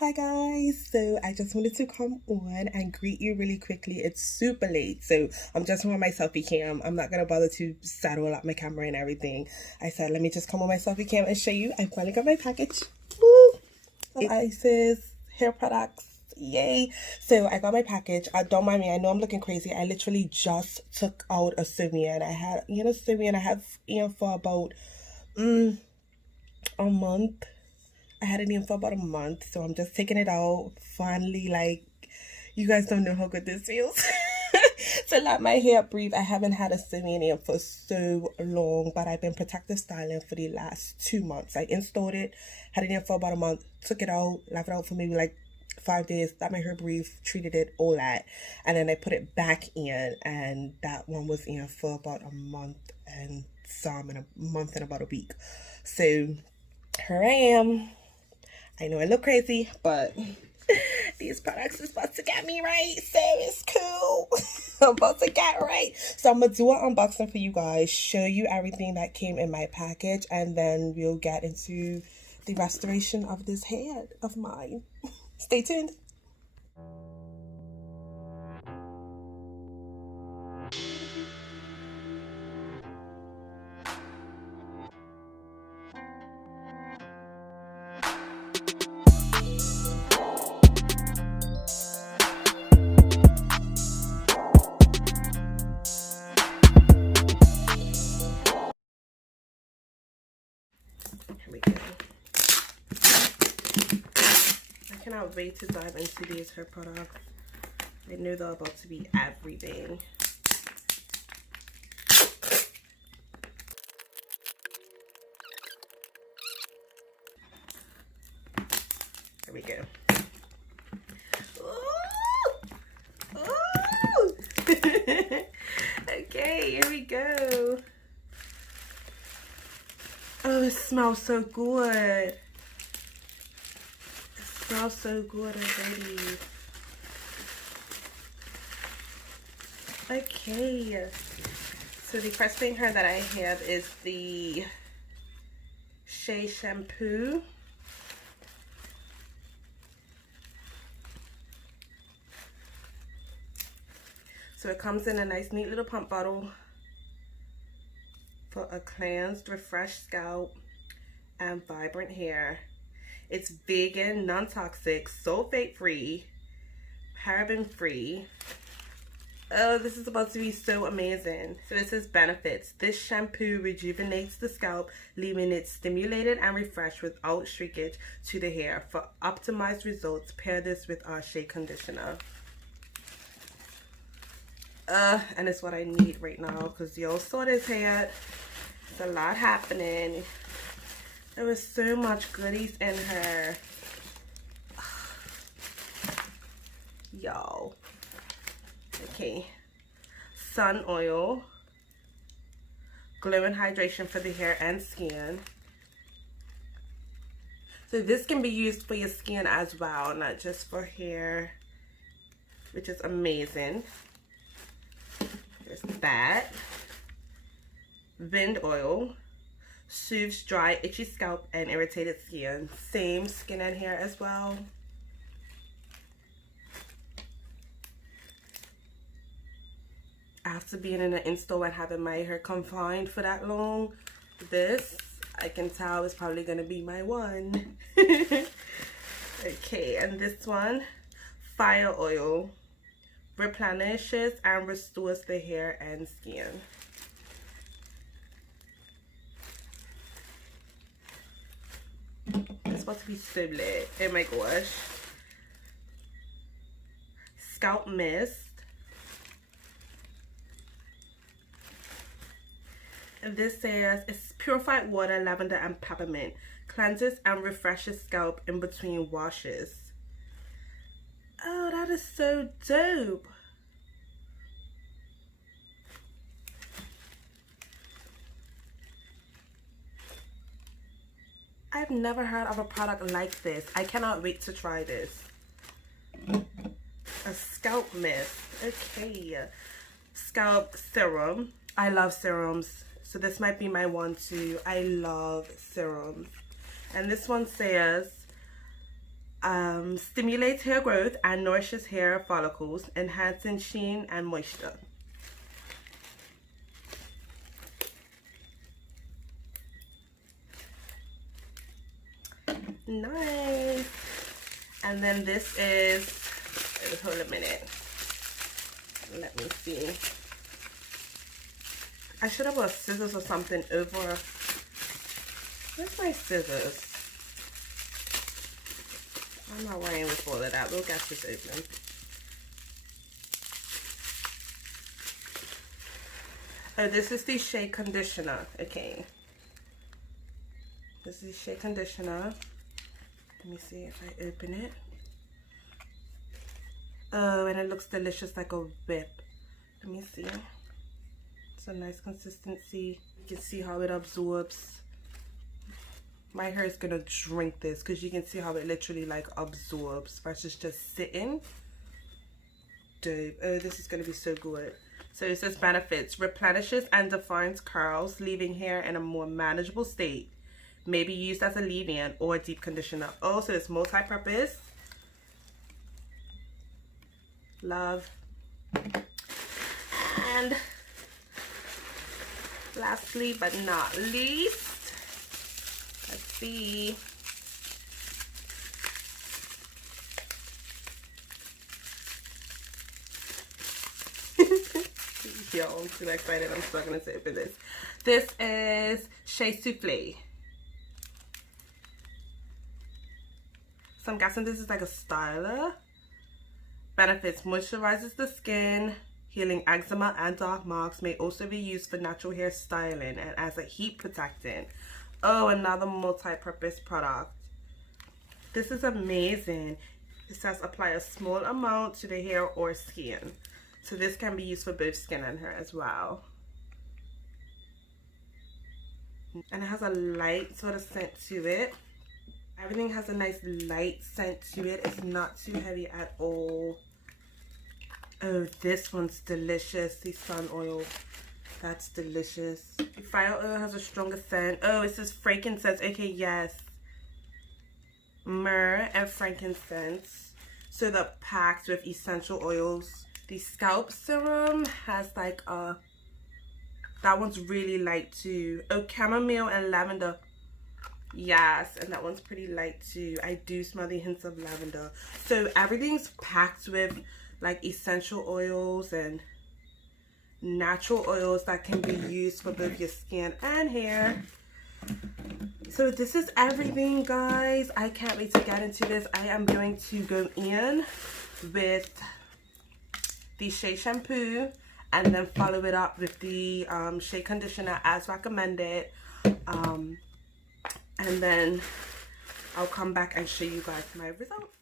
Hi guys, so I just wanted to come on and greet you really quickly. It's super late, so I'm just on my selfie cam. I'm not gonna bother to saddle up my camera and everything. I said, let me just come on my selfie cam and show you. I finally got my package. Woo! Isis hair products. Yay! So I got my package. Don't mind me, I know I'm looking crazy. I literally just took out a Syrian. I had, Syrian I have for about a month. I had it in for about a month, so I'm just taking it out. Finally, like, you guys don't know how good this feels. To let my hair breathe. I haven't had a Syrian in for so long, but I've been protective styling for the last 2 months. I installed it, had it in for about a month, took it out, left it out for maybe like 5 days, let my hair breathe, treated it, all that. And then I put it back in, and that one was in for about a month and some, in a month and about a week. So here I am. I know I look crazy, but these products are supposed to get me right, so it's cool. I'm about to get right. So I'm going to do an unboxing for you guys, show you everything that came in my package, and then we'll get into the restoration of this head of mine. Stay tuned. Here we go. I cannot wait to dive into these hair products. I know they're about to be everything. Here we go. Ooh! Ooh! Okay, here we go. Oh, it smells so good. It smells so good already. Okay. So the first thing here that I have is the Shea Shampoo. So it comes in a nice neat little pump bottle for a cleansed, refreshed scalp and vibrant hair. It's vegan, non-toxic, sulfate-free, paraben-free. Oh, this is supposed to be so amazing. So it says benefits. This shampoo rejuvenates the scalp, leaving it stimulated and refreshed without shrinkage to the hair. For optimized results, pair this with our Shea Conditioner. And it's what I need right now, because y'all saw this hair. There's a lot happening. There was so much goodies in her. Y'all. Okay. Sun oil. Glow and hydration for the hair and skin. So this can be used for your skin as well, not just for hair, which is amazing. There's that. Wind oil. Soothes dry, itchy scalp and irritated skin. Same skin and hair as well. After being in an install and having my hair confined for that long, this, I can tell, is probably going to be my one. Okay, and this one, fire oil. Replenishes and restores the hair and skin. It's supposed to be so lit. Oh my gosh. Scalp Mist. And this says it's purified water, lavender and peppermint. Cleanses and refreshes scalp in between washes. Oh, that is so dope. I've never heard of a product like this. I cannot wait to try this. A scalp mist. Okay. Scalp serum. I love serums. So this might be my one too. I love serums. And this one says Stimulates hair growth and nourishes hair follicles, enhancing sheen and moisture. Nice. And then this is, hold a minute, let me see. I should have brought scissors or something over. Where's my scissors? I'm not worrying with all of that. We'll get this open. Oh, this is the Shea Conditioner. Okay. This is Shea Conditioner. Let me see if I open it. Oh, and it looks delicious like a whip. Let me see. It's a nice consistency. You can see how it absorbs. My hair is gonna drink this because you can see how it literally like absorbs versus just sitting. Dope. Oh, this is gonna be so good. So it says benefits: replenishes and defines curls, leaving hair in a more manageable state. May be used as a leave-in or deep conditioner. Oh, so it's multi-purpose. Love. And lastly but not least, let's see. Yo, I'm too excited. I'm struggling to open this. This is Shea Soufflé. So I'm guessing this is like a styler. Benefits: moisturizes the skin, healing eczema and dark marks. May also be used for natural hair styling and as a heat protectant. Oh, another multi-purpose product. This is amazing. It says apply a small amount to the hair or skin. So this can be used for both skin and hair as well. And it has a light sort of scent to it. Everything has a nice light scent to it. It's not too heavy at all. Oh, this one's delicious. The sun oil. That's delicious. The fire oil has a stronger scent. Oh, it says frankincense. Okay, yes. Myrrh and frankincense. So they're packed with essential oils. The Scalp Serum has like a... That one's really light too. Oh, chamomile and lavender. Yes, and that one's pretty light too. I do smell the hints of lavender. So everything's packed with like essential oils and natural oils that can be used for both your skin and hair. So this is everything, guys. I can't wait to get into this. I am going to go in with the Shea Shampoo and then follow it up with the Shea Conditioner as recommended. And then I'll come back and show you guys my results.